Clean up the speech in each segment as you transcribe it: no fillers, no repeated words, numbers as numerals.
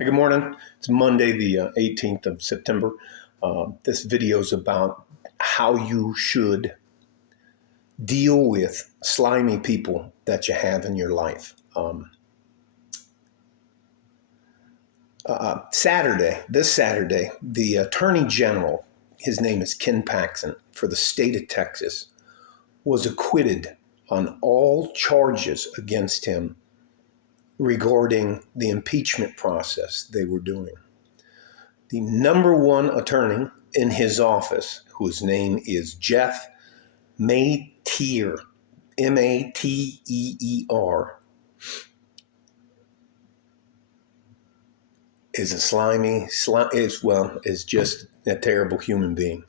Hey, good morning. It's Monday, the 18th of September. This video is about how you should deal with slimy people that you have in your life. This Saturday, the Attorney General, his name is Ken Paxton, for the state of Texas, was acquitted on all charges against him regarding the impeachment process they were doing. The number one attorney in his office, whose name is Jeff Mateer, Mateer, is a is just a terrible human being.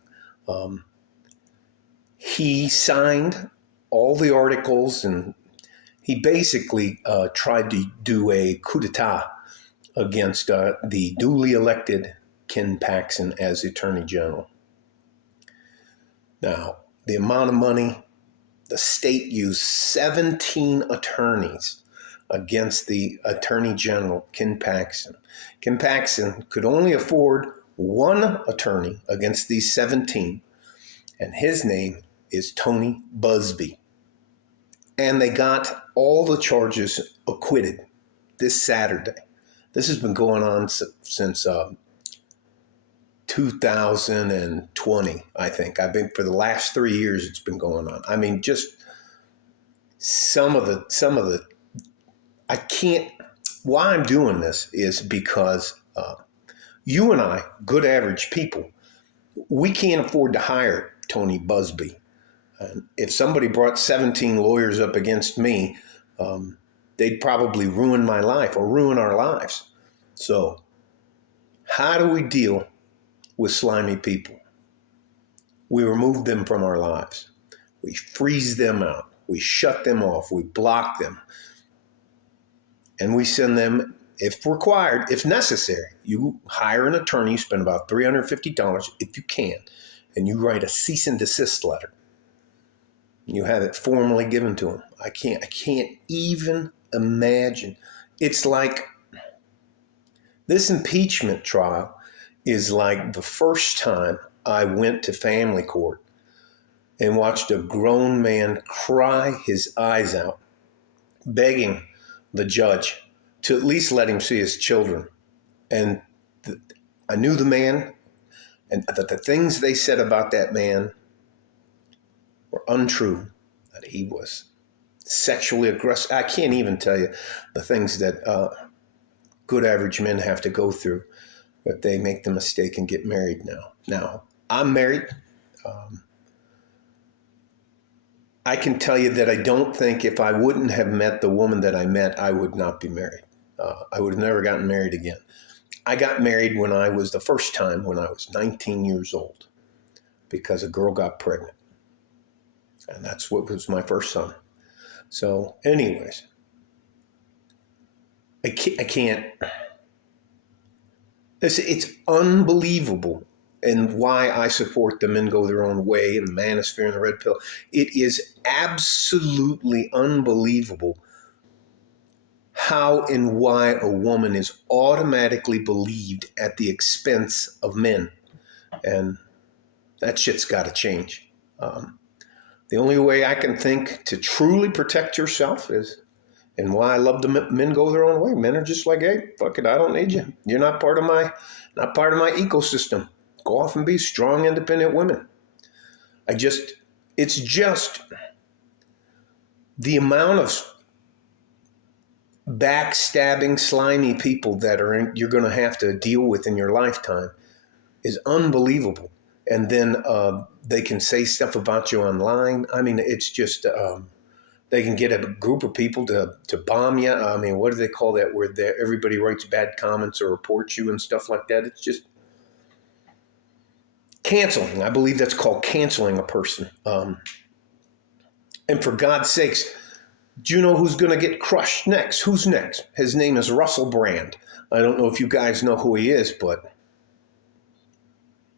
He signed all the articles, and he basically tried to do a coup d'etat against the duly elected Ken Paxton as Attorney General. Now, the amount of money, the state used 17 attorneys against the Attorney General, Ken Paxton. Ken Paxton could only afford one attorney against these 17, and his name is Tony Buzbee. And they got all the charges acquitted this Saturday. This has been going on since 2020, I think. I think for the last 3 years it's been going on. I mean, just some of the, I can't, why I'm doing this is because you and I, good average people, we can't afford to hire Tony Buzbee. If somebody brought 17 lawyers up against me, they'd probably ruin my life or ruin our lives. So how do we deal with slimy people? We remove them from our lives. We freeze them out. We shut them off. We block them. And we send them, if required, if necessary, you hire an attorney, you spend about $350 if you can, and you write a cease and desist letter. You have it formally given to them. I can't even imagine. It's like this impeachment trial is like the first time I went to family court and watched a grown man cry his eyes out, begging the judge to at least let him see his children. And I knew the man, and the things they said about that man were untrue, that he was sexually aggressive. I can't even tell you the things that good average men have to go through if they make the mistake and get married now. Now, I'm married. I can tell you that I don't think if I wouldn't have met the woman that I met, I would not be married. I would have never gotten married again. I got married the first time when I was 19 years old because a girl got pregnant. And that's what was my first son. So anyways, I can't. It's unbelievable, and why I support the men go their own way and the manosphere and the red pill. It is absolutely unbelievable how and why a woman is automatically believed at the expense of men. And that shit's got to change. The only way I can think to truly protect yourself is, and why I love the men go their own way. Men are just like, hey, fuck it, I don't need you. You're not part of my ecosystem. Go off and be strong, independent women. It's just the amount of backstabbing, slimy people that you're going to have to deal with in your lifetime is unbelievable. And then they can say stuff about you online. I mean, it's just, they can get a group of people to bomb you. I mean, what do they call that, where everybody writes bad comments or reports you and stuff like that? It's just canceling. I believe that's called canceling a person. And for God's sakes, do you know who's going to get crushed next? Who's next? His name is Russell Brand. I don't know if you guys know who he is, but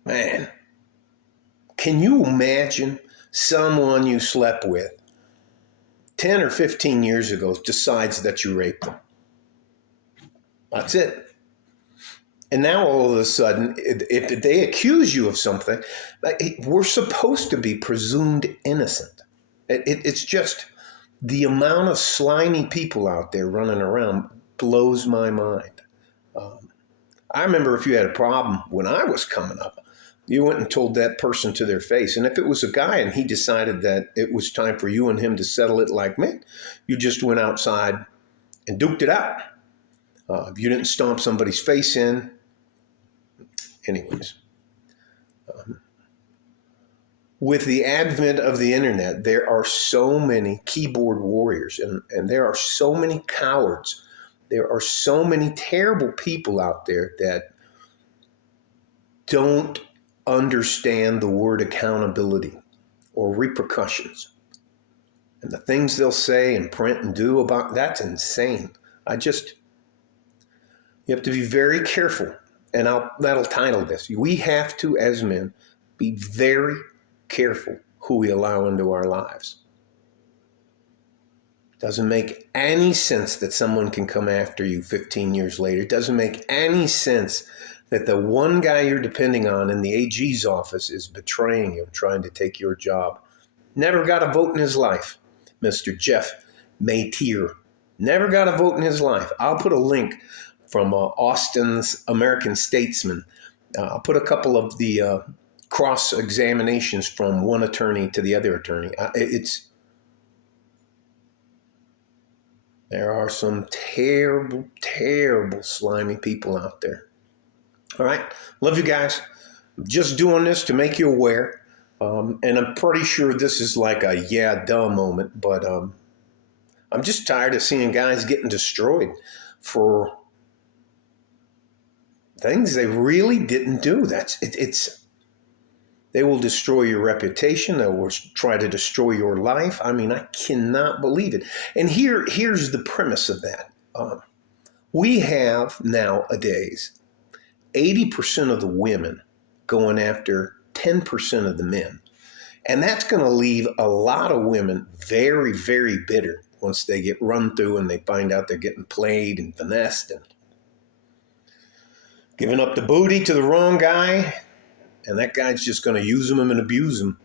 man, can you imagine someone you slept with 10 or 15 years ago decides that you raped them? That's it. And now all of a sudden, if they accuse you of something, we're supposed to be presumed innocent. It's just the amount of slimy people out there running around blows my mind. I remember if you had a problem when I was coming up, you went and told that person to their face. And if it was a guy and he decided that it was time for you and him to settle it like me, you just went outside and duked it out. If you didn't stomp somebody's face in, anyways. With the advent of the internet, there are so many keyboard warriors and there are so many cowards. There are so many terrible people out there that don't understand the word accountability or repercussions. And the things they'll say and print and do about that's insane. You have to be very careful. And that'll title this. We have to, as men, be very careful who we allow into our lives. Doesn't make any sense that someone can come after you 15 years later. It doesn't make any sense that the one guy you're depending on in the AG's office is betraying you, trying to take your job. Never got a vote in his life, Mr. Jeff Maytier. Never got a vote in his life. I'll put a link from Austin's American Statesman. I'll put a couple of the cross-examinations from one attorney to the other attorney. There are some terrible, terrible, slimy people out there. All right. Love you guys. Just doing this to make you aware. And I'm pretty sure this is like a yeah, duh moment, but I'm just tired of seeing guys getting destroyed for things they really didn't do. They will destroy your reputation. They will try to destroy your life. I mean, I cannot believe it. And here's the premise of that. We have nowadays 80% of the women going after 10% of the men. And that's going to leave a lot of women very, very bitter once they get run through and they find out they're getting played and finessed and giving up the booty to the wrong guy. And that guy's just going to use them and abuse them.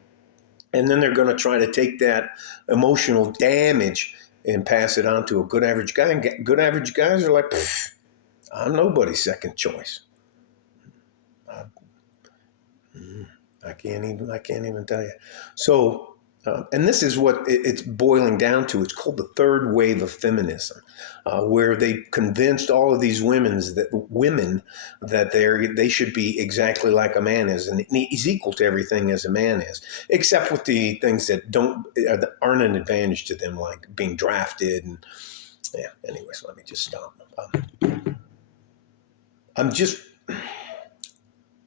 And then they're going to try to take that emotional damage and pass it on to a good average guy. And good average guys are like, I'm nobody's second choice. I can't even tell you. So, and this is what it's boiling down to. It's called the third wave of feminism, where they convinced all of these women that they should be exactly like a man is, and he's equal to everything as a man is, except with the things that aren't an advantage to them, like being drafted. And yeah. Anyways, let me just stop.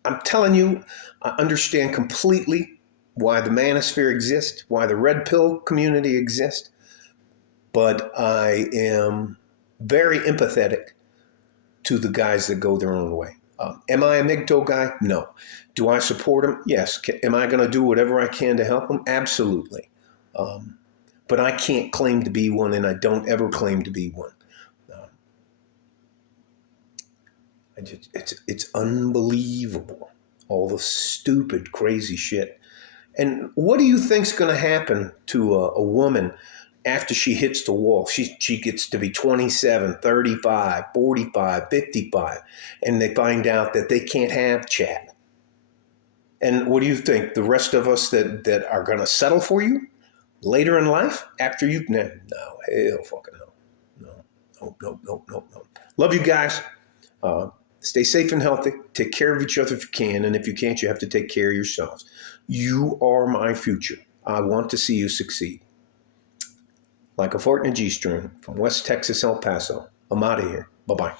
I'm telling you, I understand completely why the manosphere exists, why the red pill community exists, but I am very empathetic to the guys that go their own way. Am I a MGTOW guy? No. Do I support them? Yes. Am I going to do whatever I can to help them? Absolutely. But I can't claim to be one, and I don't ever claim to be one. It's unbelievable, all the stupid, crazy shit. And what do you think's going to happen to a woman after she hits the wall? She gets to be 27, 35, 45, 55, and they find out that they can't have chat. And what do you think? The rest of us that are going to settle for you later in life after you? No, hell fucking no. No. Love you guys. Stay safe and healthy. Take care of each other if you can. And if you can't, you have to take care of yourselves. You are my future. I want to see you succeed. Like a fort in a G-string from West Texas, El Paso. I'm out of here. Bye-bye.